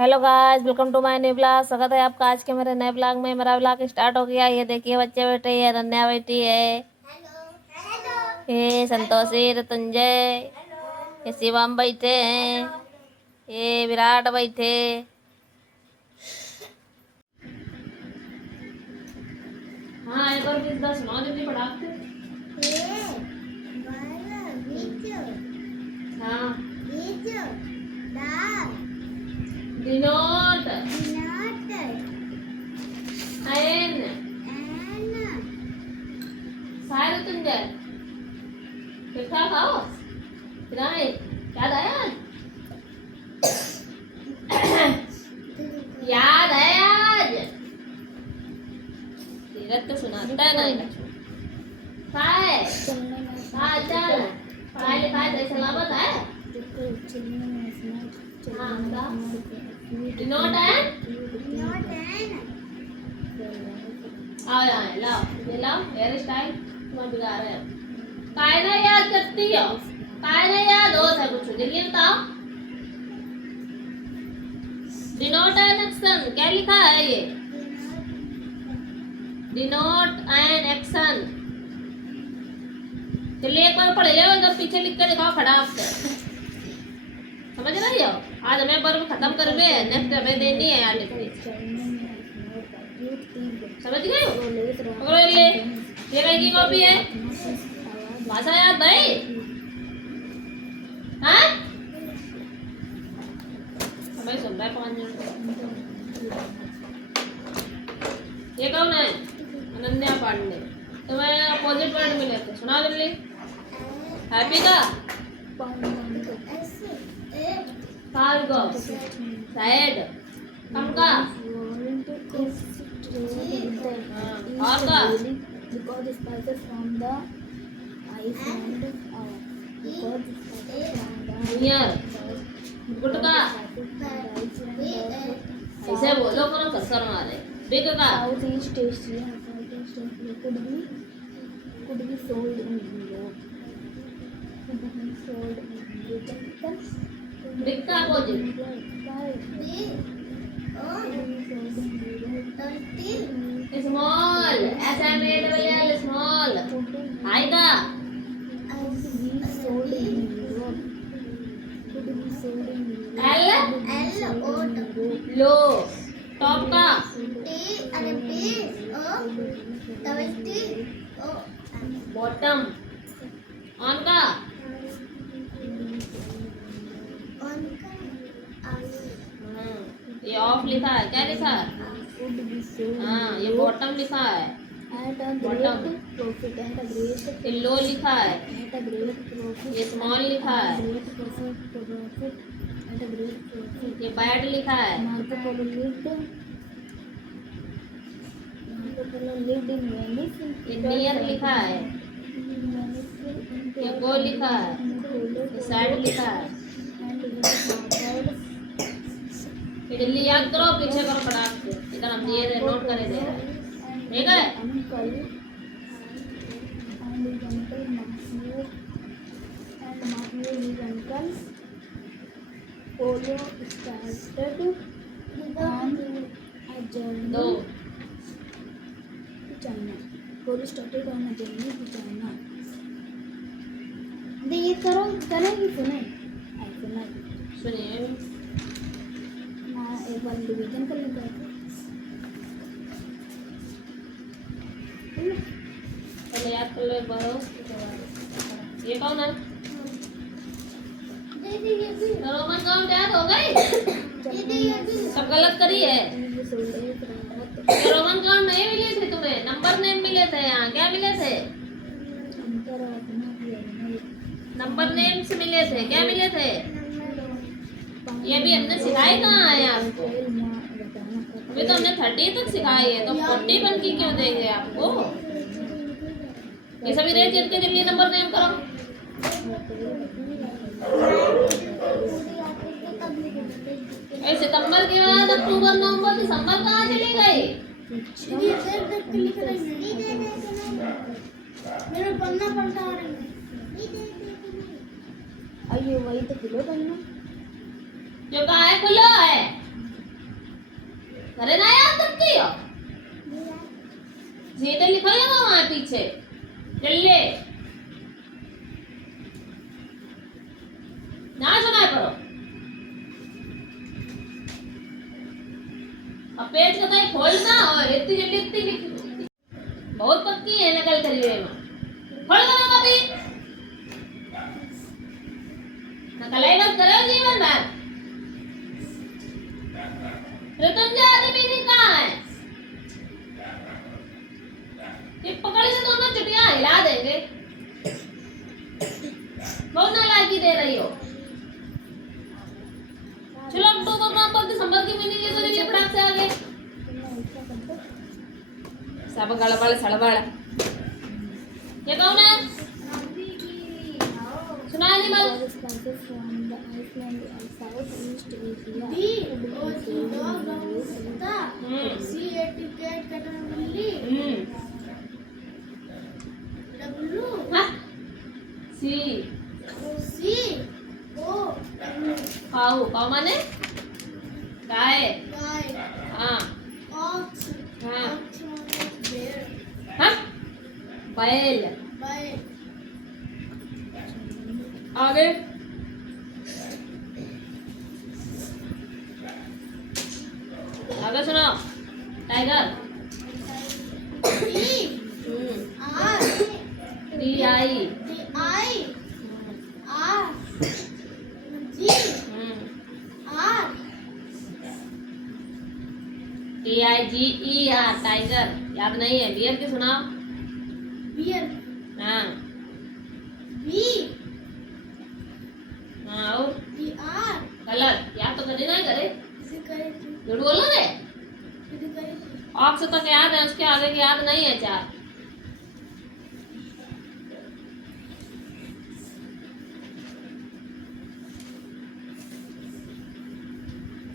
Hello guys, welcome to my new blog. स्वागत है आपका आज के मेरे नए ब्लॉग में। मेरा ब्लॉग स्टार्ट हो गया। ये देखिए बच्चे बैठे हैं, रन्या बैठी है, ये संतोषी, ऋतुंजय, ये शिवम बैठे हैं, ये विराट बैठे। हाँ, एक और किस दस नौ जल्दी पढ़ाते। हाँ, डिनोट एन साय ऋतुंजय ठीक ठाक आओ। किराए याद आया? याद है आज सीरत तो सुनाता है ना। काय काय चल पढ़ाई लिखाई से सलामत है। हाँ नोट है आओ यहाँ लाओ, ये लाओ हेयर स्टाइल तुम बिगा रहे हो। काय ना याद करती हो, काय ना याद होता है कुछ जल्दी बताओ। डिनोट एन एक्शन क्या लिखा है ये? Denote an action. चलिए एक बार पढ़ लो, जब पीछे लिख कर दिखाओ खड़ा आपसे। समझ रही हो? आज हमें वर्ब खत्म कर गए, नेक्स्ट हमें देनी है यार लिखनी। समझ गए हो? पकड़ो ये कहीं की कॉपी है। भाषा याद भाई? हाँ हमें सुन रहा है 5 मिनट। ये कौन है? अनन्या पांडे। तुम्हें अपोजिट वर्ड मिले थे, सुना जल्दी। हैप्पी का कार्गो सैड कम का और का because the spices from the Iceland because the spices from the near gutka ऐसे बोलो करो कसर मारे। बिग का Southeast Asia could be sold in Europe. Could be sold in Europe. Big का opposite small S M A double L small. High का L low. Top का bottom. On का ये ऑफ लिखा है, क्या लिखा है? हाँ ये बॉटम लिखा है, बॉटम। ये लो लिखा है, ये स्मॉल लिखा है, ये बैड लिखा है, ये नियर लिखा है, ये गो लिखा है, ये साइड लिखा है। ये जल्दी याद करो, पीछे करो फटाक से। इधर हम दिए थे, नोट करे दे रहे। ठीक है? Polo started on a journey दो to China. Polo started on a journey to China. ये करो करेंगे सुने सुना सुनिए ना एक बार डिवीजन कर लेते हैं। पहले याद कर लो एक बार। ये कौन है? रोमन काउंट याद हो गई? सब गलत करी है। ये रोमन काउंट नहीं मिले थे तुम्हें, नंबर नेम मिले थे। यहाँ क्या मिले थे? नंबर नेम से मिले थे। क्या मिले थे? ये भी हमने सिखाए कहाँ है आपको? अभी तो हमने 30 तक सिखाई है, तो 41 की क्यों देंगे आपको? ये सभी रेट के जल्दी नंबर नेम करो। सितंबर के बाद अक्टूबर नवंबर दिसंबर कहाँ चली गई? मेरा पन्ना पलटा रहा है। अयो वही तो किलो करना जो कहाँ है खुला है। सीधे लिखल लगा वहां पीछे जल्ले ना सुना करो। अब पेज को कहीं खोलना और इतनी जल्दी इतनी लिख बहुत पक्की है नकल करिए में खोल करो कभी नकल ही मत करो जीवन भर। ऋतुंजय मीनिंग कहाँ है? ये पकड़ के दोनों चुटिया हिला देंगे। बहुत नालायकी दे रही हो। चलो अक्टूबर नवंबर दिसंबर की मीनिंग ले तो ये फटाक से आगे सब गड़बड़ सड़बड़। ये कौन है? सुना नहीं मल खाओ खाओ माने गाय हाँ हाँ हाँ बैल आगे आगे सुनो टाइगर TI TIGER टाइगर याद नहीं है। बियर की सुनाओ। हाँ हाँ और कलर याद तो कभी नहीं करे झूठ बोलो रे। ऑक्स तक याद है उसके आगे की याद नहीं है। चार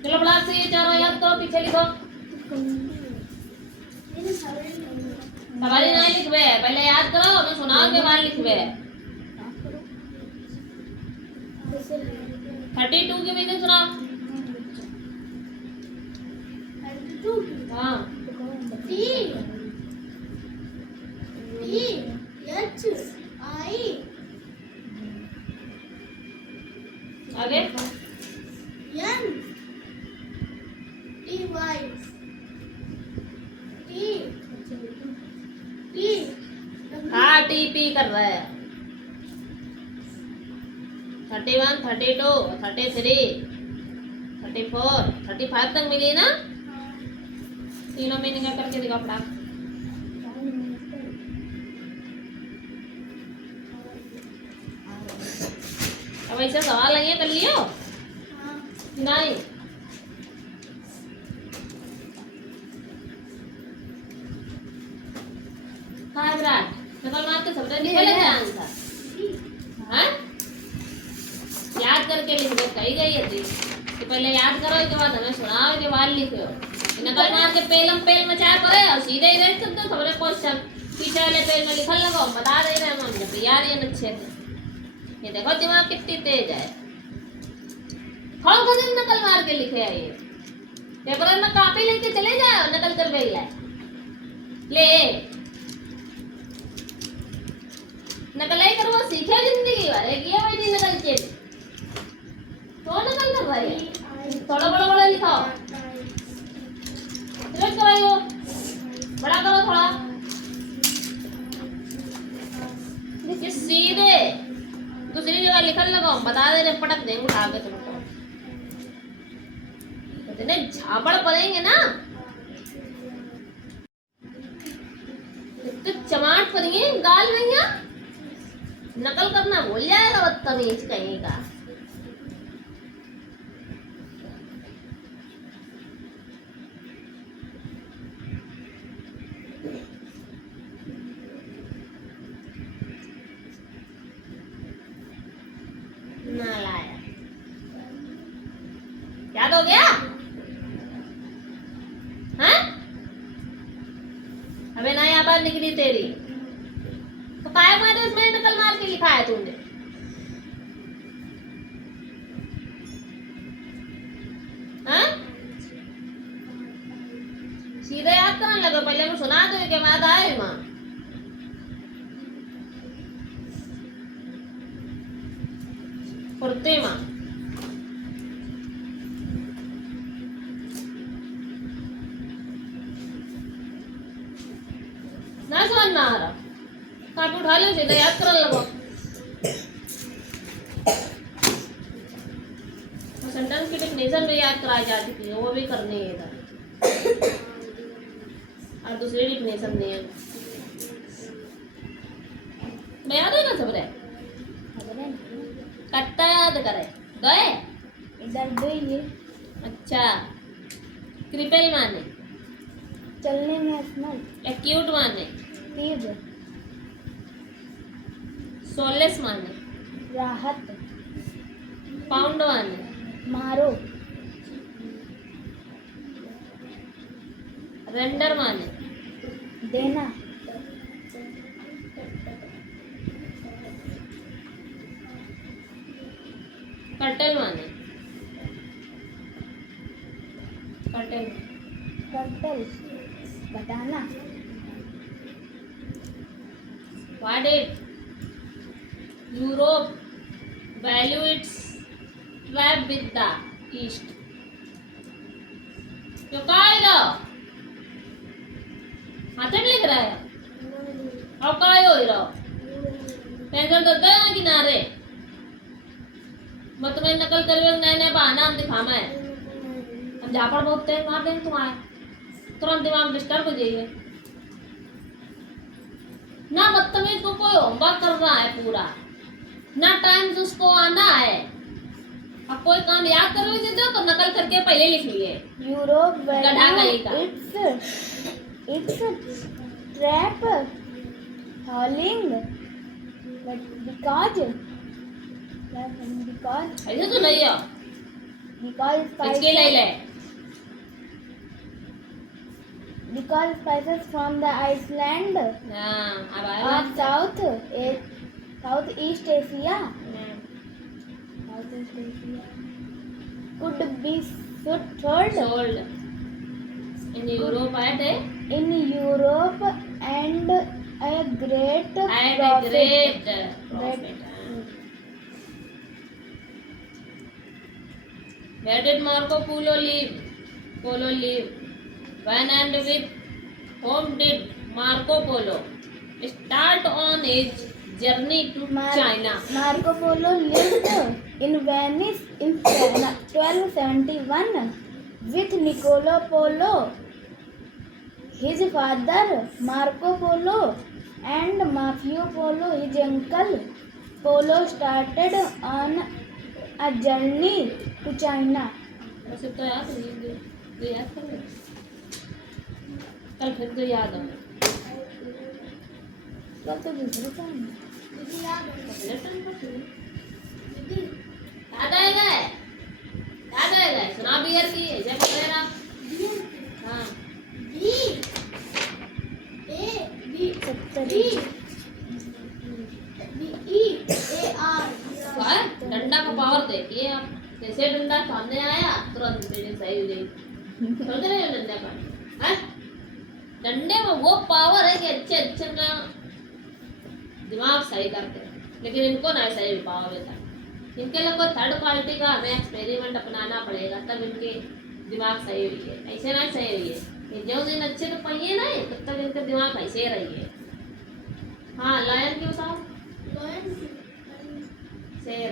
चलो ब्लॉक से ये चारों याद तो पीछे लिखो। सवारी नहीं लिखवे पहले याद करो मैं सुनाओ के बाद लिखवे। 32 की मीनिंग सुनाओ। हाँ आगे हाँ TP कर रहा है। 31 32 33 34 35 तक मिली ना। तीनों मीनिंग करके दिखा पड़ा। अब ऐसे सवाल है कर लियो नहीं। हाँ विराट नकल मार के सबने निकल गया आंसर। हाँ याद करके लिख दो कही गई है तो पहले याद करो इसके बाद हमें सुनाओ इसके बाद लिखो। नकल मार के पेलम पेल मचाए पड़े और सीधे ही देख सकते खबरें क्वेश्चन पीछे वाले पेज में लिखल लगो बता दे रहे हैं हम तैयार ये अच्छे थे। ये देखो दिमाग कितनी तेज है। कौन कौन नकल मार के लिखे है ये पेपर में कॉपी लेके चले जाओ नकल कर भेज ले नकल ही करो सीखे जिंदगी भर एक ये वही नकल के तो नकल कर रहा है। थोड़ा बड़ा बड़ा लिखाओ सिलेक्ट कराइयो बड़ा करो थोड़ा ये सीधे दूसरी जगह लिखल लगाओ बता दे रहे पटक देंगे उठा के तुमको इतने झापड़ पड़ेंगे ना तो चमाट पड़ेंगे गाल में यहाँ नकल करना भूल जाएगा बदतमीज कहीं का। ना लाया याद हो गया। हाँ अबे नया बात निकली तेरी तो काय मारे इसमें नकल मार के लिखा है तूने। हाँ सीधे याद याद करने लगे पहले मैं सुना दो के बाद आए माँ फुर्ती माँ ना समझ में आ रहा कापी उठा लो सीधा याद करने लगो सेंटेंस की डेफिनेशन भी याद कराई जा चुकी है वो भी करनी है इधर और दूसरी डेफिनेशन नहीं है मैं याद है ना सब रे कट्टा याद करे गए इधर गई अच्छा क्रिपेल माने चलने में असमर्थ एक्यूट माने तीव्र सोलेस माने राहत पाउंड माने मारो रेंडर माने देना कर्टल माने कर्टल कर्टल बताना what it Europe value it's trap with the east जो काय रो हाथे में लिख रहा है अब काय हो रहा पेंसिल तो गया किनारे मैं तुम्हें नकल करियो नए नए बहाना हम दिखामा है अब झापड़ बहुत तेज मार देंगे तुम्हारे तुरंत दिमाग डिस्टर्ब हो जाइए ना बदतमीज को कोई होमवर्क कर रहा है पूरा ना टाइम से उसको आना है अब कोई काम याद कर लीजिए तो नकल करके पहले लिख लिए यूरोप गधा कहीं का। इट्स ट्रैप हॉलिंग बिकॉज ऐसे तो नहीं है इसके ले ले because spices from the Iceland हाँ अब of आया Southeast Asia could be sold sold in Europe at a in Europe and a great great profit. Where did Marco Polo live? When and with whom did Marco Polo start on his journey to China? Marco Polo lived in Venice in 1271 with Niccolo Polo, his father Marco Polo, and Maffeo Polo, his uncle. Polo started on a journey to China. बस इतना याद है ये याद कर ले कल फिर तो याद हो कब तो दूसरे टाइम याद आएगा सुना बियर की जय पकड़ेगा हाँ डंडा का पावर देखिए आप जैसे डंडा सामने आया तुरंत रीडिंग सही हो जाएगी समझ रहे हो डंडे का हाँ डंडे में वो पावर है कि अच्छे अच्छे का दिमाग सही करते हैं लेकिन इनको नहीं सही पावर होता इनके लिए कोई थर्ड क्वालिटी का हमें एक्सपेरिमेंट अपनाना पड़ेगा तब इनके दिमाग सही हुई है ऐसे नहीं सही हुई है जो दिन अच्छे तो पहिए नहीं तब तक इनका दिमाग ऐसे रही है हाँ लायन की बताओ शेर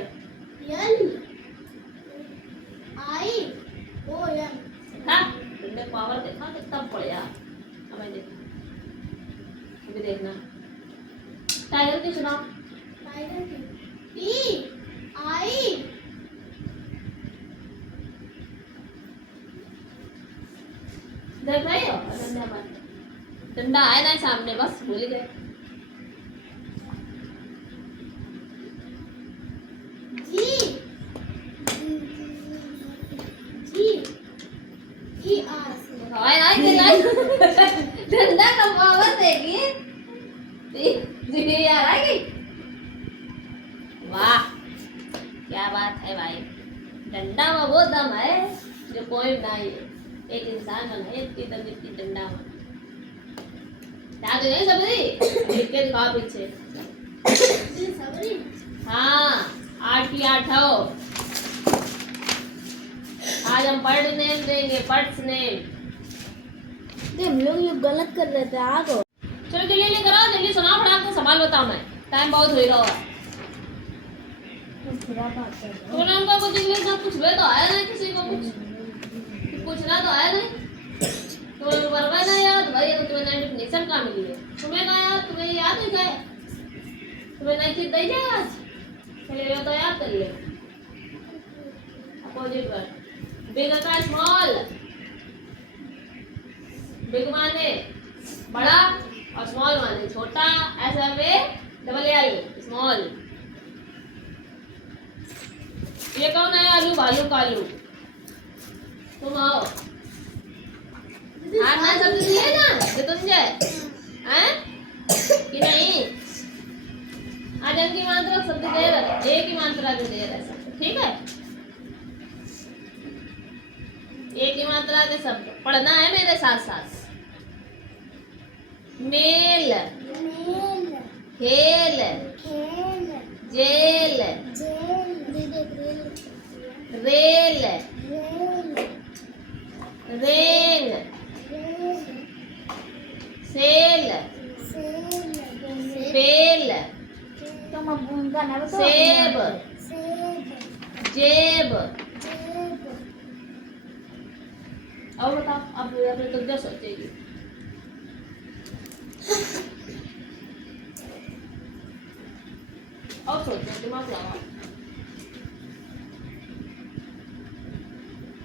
देखा डंडे पावर देखा कितना बढ़िया हमें देखना अभी देखना टाइगर की सुनाओ देख रहे हो डंडा पर डंडा आया ना सामने बस भूल गए डंडा का पावर देखिए यार आ गई वाह क्या बात है भाई डंडा में वो दम है जो कोई नहीं है एक इंसान में नहीं इतनी दम जितनी डंडा में याद नहीं सबरी लिख के दिखाओ पीछे। हाँ 8 की 8 हो। आज हम बर्ड नेम देंगे, बर्ड्स नेम। हम लोग ये गलत कर रहे थे आगो। चलो जल्दी जल्दी करो, जल्दी सुनाओ, पढ़ा के सवाल बताओ। मैं टाइम बहुत हो रहा है। तो उनको कुछ इंग्लिश में कुछ तो आया नहीं, किसी को कुछ पूछना तो आया नहीं। तो बरबर ना याद भाई, तो तुम्हें डेफिनेशन कहाँ मिली है? तुम्हें कहाँ याद, तुम्हें याद है क्या? तुम्हें नई चीज दी जाए आज? चलिए ये तो याद कर ले। अपोजिट वर्ड बिग का स्मॉल। बिग माने बड़ा और स्मॉल माने छोटा। ऐसा वे डबल एल स्मॉल। ये कौन है? आलू भालू कालू। तुम आओ। आज ना शब्द दिए ना ये तुम जाए हैं कि नहीं? आज इनकी मात्रा शब्द दे रहे, एक ही मात्रा के दे रहे शब्द, ठीक है? एक ही मात्रा के शब्द पढ़ना है मेरे साथ साथ। मेल, खेल, जेल, रेल, रेंग, सेल, बेल, तुम अब उनका नाम बताओ। सेब, जेब। और बताओ, अब अपने तुम क्या सोचेगी? और सोचो, दिमाग लगाओ।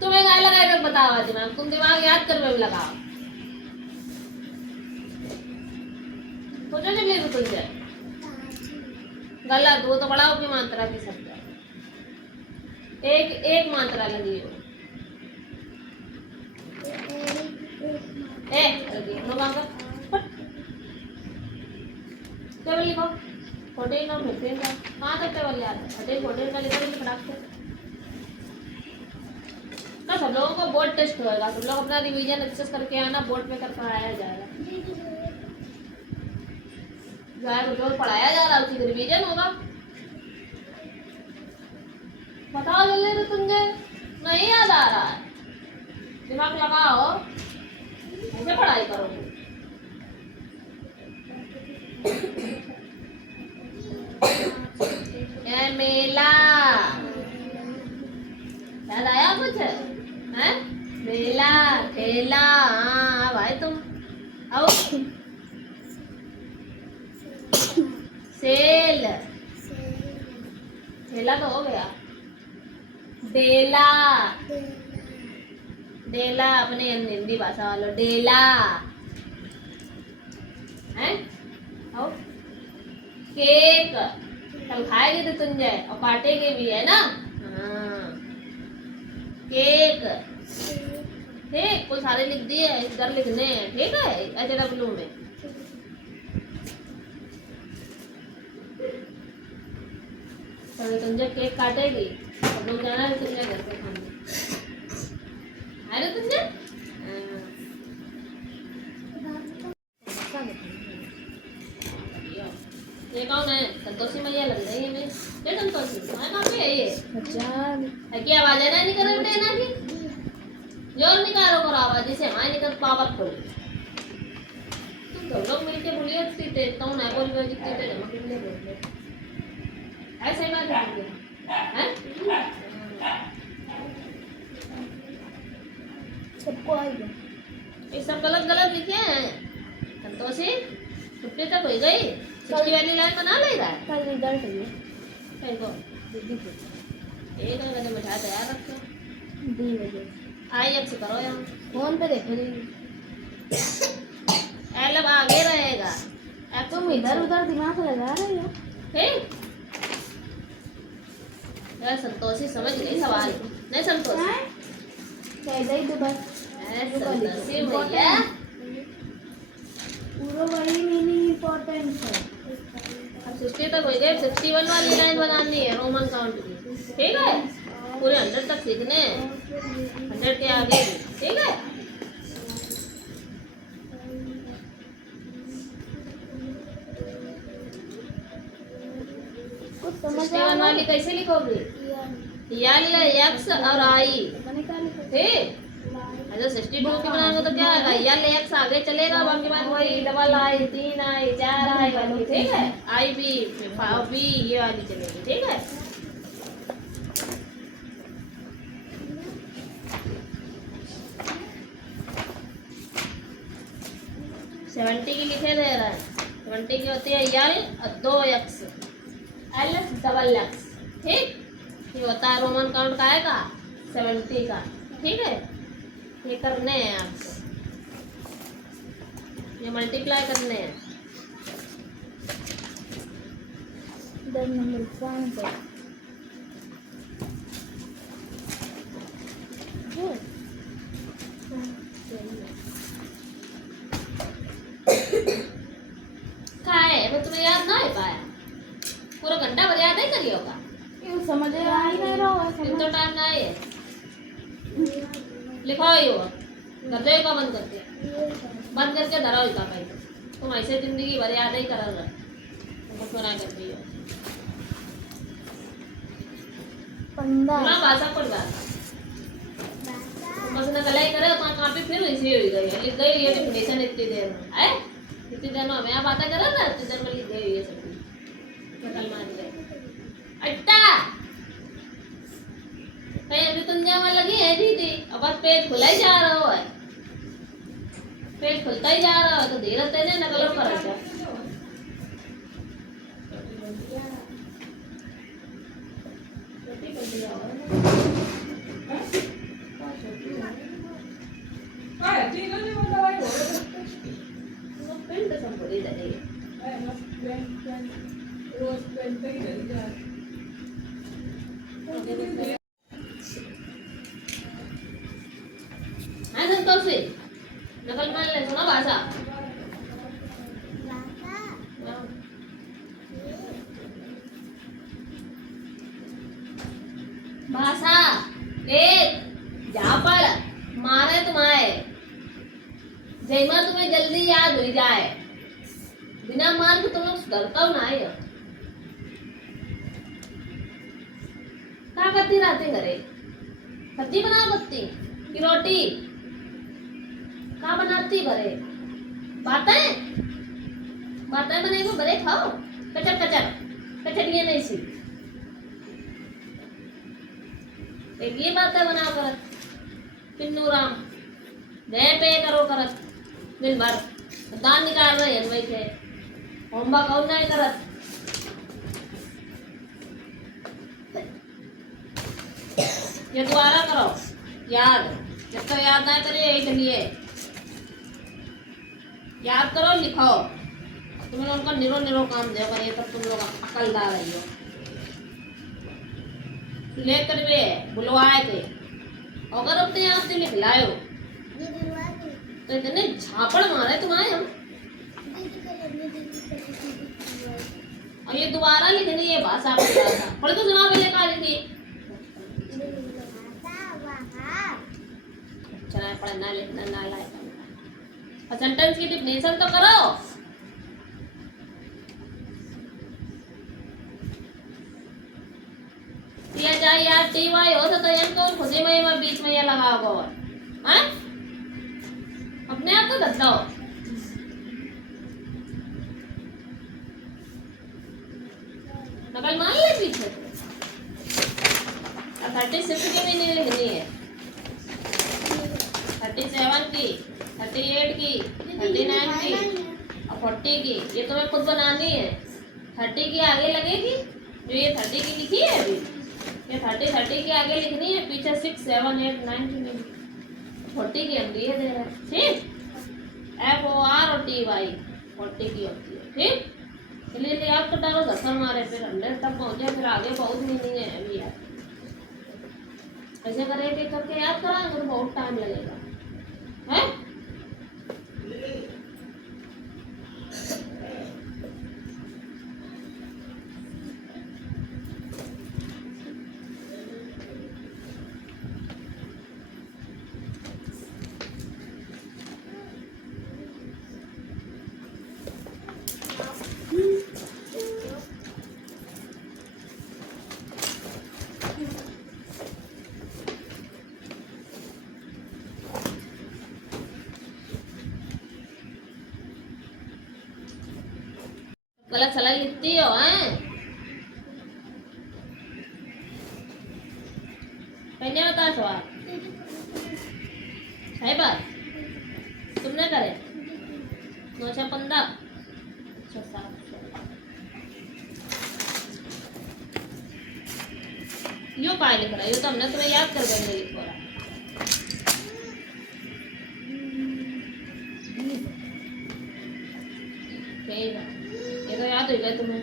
तुम्हें क्या लगाए मैं बताओ दिमाग, तुम दिमाग याद कर में लगाओ। सोचो जल्दी तो तुम जाए। गलत, वो तो बड़ा की मात्रा की शब्द है। एक मात्रा लगी हो। टेबल लिखो। 14 और 15 का कहाँ तक टेबल याद है? 14 का लिखो फटाक से। ना सब लोगों को बोर्ड टेस्ट होएगा, सब लोग अपना रिवीजन अच्छे से करके आना, बोर्ड पे कर पढ़ाया जाएगा। जो पढ़ाया जा रहा है उसी रिवीजन होगा। बताओ जल्दी तो, तुमने नहीं याद आ रहा है? दिमाग लगाओ, ऐसे पढ़ाई करोगे। ये मेला याद आया कुछ है? मेला, ठेला। हाँ भाई तुम आओ। सेल, ठेला तो हो गया। डेला, डेला अपने हिंदी भाषा वालों, डेला है। आओ। केक, कल खाएगी तो तुम जाए और काटेगे भी है ना? हाँ केक। ठीक, कुछ सारे लिख दिए, इधर लिखने हैं, ठीक है? HW में तो तुम जब केक काटेगी तो लोग जाना है तुमने घर पे खाने, है ना तुमने? ये कौन है? संतोषी मैया लग रही है। मैं संतोषी मैं कहाँ पे है ये? है की आवाज है ना निकल रही ना की जोर निकालो करो आवाज, जिसे हमारी निकल पावरफुल। तुम सब लोग मिलके बोलिए जीते कौन है? बोल जीते थे हम कितने बोलते ऐसे ही बात है सबको आएगा। ये सब गलत गलत लिखे हैं। संतोषी छुट्टी तक हो गई, 60 वाली लाइन बना लेगा। कल रिजल्ट है देखो एक गले मिठाई तैयार रखो। 2 बजे आई एक्स करो यहाँ फोन पे देखो। एल आगे रहेगा। तुम इधर उधर दिमाग लगा रहे हो। ठीक यार संतोषी समझ गई सवाल नहीं? संतोषी ही तो बस संतोषी भैया पूरा वही मीनिंग इम्पोर्टेंट है। अब 60 तक हो गए, 61 वाली लाइन बनानी है रोमन काउंट की, ठीक है? पूरे 100 तक सीखने हैं, 100 के आगे भी, ठीक है? वाली कैसे लिखोगे? यल एक्स और आई, ठीक। अच्छा 62 की बनाओगे तो क्या आएगा? यल एक्स आगे चलेगा, बाकी बात वही डबल आई, 3 आई, 4 आई वाली, ठीक है। आई बी बी ये वाली चलेगी, ठीक है। सेवेंटी की लिखे दे रहा है। 70 की होती है यल 2 एक्स, एल डबल एक्स, ठीक। ये होता है रोमन काउंट का आएगा 70 का, ठीक है। ये करने हैं आपको, ये मल्टीप्लाई करने हैं। नंबर 5 क्या है वो तुम्हें याद ना हो पाया? पूरा घंटा भर याद नहीं करिए होगा, ये समझ आ ही नहीं रहा है। तुम तो टाइम ना है लिखो ही हो, कर दो का बंद करके, बंद करके धरा हुई का भाई। तुम ऐसे जिंदगी भर याद ही कर रहा करती हो 15 ना भाषा पड़ जाता। बस ना गलाई करे तो काफी फिर ऐसी हो गई है, लिख गई ये डेफिनेशन इतनी देर में है, इतनी देर में हमें आप बातें कर रहे ना, इतनी देर में लिख गई ये सब कल मार गए अट्टा कहीं अभी तुम जावा लगी है दीदी। अब बस पेज खुला ही जा रहा है, पेज खुलता ही जा रहा है, तो धीरे तेने नकल पर रखा। हाँ संतोष से नकल मान ले, सुना भाषा भाषा एक झापड़ मारे तुम्हारे जयमा तुम्हें जल्दी याद हो जाए, बिना मार के तुम लोग सुधरता हो ना है। क्या करती रहती घरे? सब्जी बनाओ बत्ती की रोटी क्या बनाती भरे? बातें बातें बने को भरे खाओ, कचर कचर कचरिए नहीं सी। एक ये बातें बना कर पिन्नू राम जय पे करो करत दिन भर दान निकाल रहे हैं वही थे, होमवर्क और नहीं करत। ये दोबारा करो याद, जब तक याद ना करिए यही लिए याद करो लिखो। तुम्हें उनका निरो निरो काम दे पर ये तब तुम लोग अकलदार रही हो। लेकर वे बुलवाए थे, अगर अपने आप से लिख लायो तो इतने झापड़ मारे तुम्हारे हम। और ये दोबारा लिखनी है भाषा पढ़ तो सुना पहले कहा लिखी। अच्छा पढ़ना लिखना ना लाए और सेंटेंस की डिफिनेशन तो करो। THIRTY हो तो एन को खुशी में बीच में ये लगा होगा, हैं? अपने आप को दस दो। नकल मान ले पीछे। 36 की भी नहीं लिखनी है, 37 की, 38 की, 39 की और 40 की। ये तो मैं खुद बनानी है। 30 की आगे लगेगी, जो ये 30 की लिखी है अभी, ये 30 की आगे लिखनी है, पीछे 6 7 8 9 की नहीं। 40 की हम दिए दे रहे हैं, ठीक। FOR और TY 40 की होती है, ठीक। इसलिए आप तो डालो 10 मारे, फिर 100 तक पहुंचे, फिर आगे बहुत मीनिंग है अभी यार। ऐसे करेंगे करके याद कराएंगे तो बहुत टाइम लगेगा, है? गलत सलत लिखती हो हैं? पहले बता सवाल है बात तुमने करे 9 6 15 6 7 यो काय लिख रहा है? यो तो हमने तुम्हें याद कर कर लिख रहा है। ठीक है ये तो याद हो गया तुम्हें।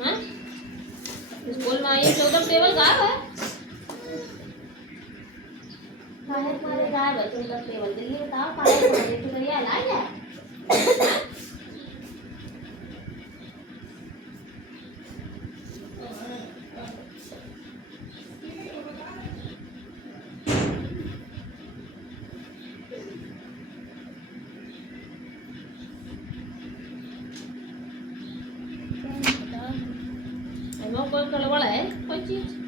हाँ स्कूल में आई 14 टेबल गायब है। काहे तुम्हारे गायब है 14 टेबल? दिल्ली बताओ काहे तुम्हारे ठिकरिया लाई है? कोई गड़बड़ है कोई चीज?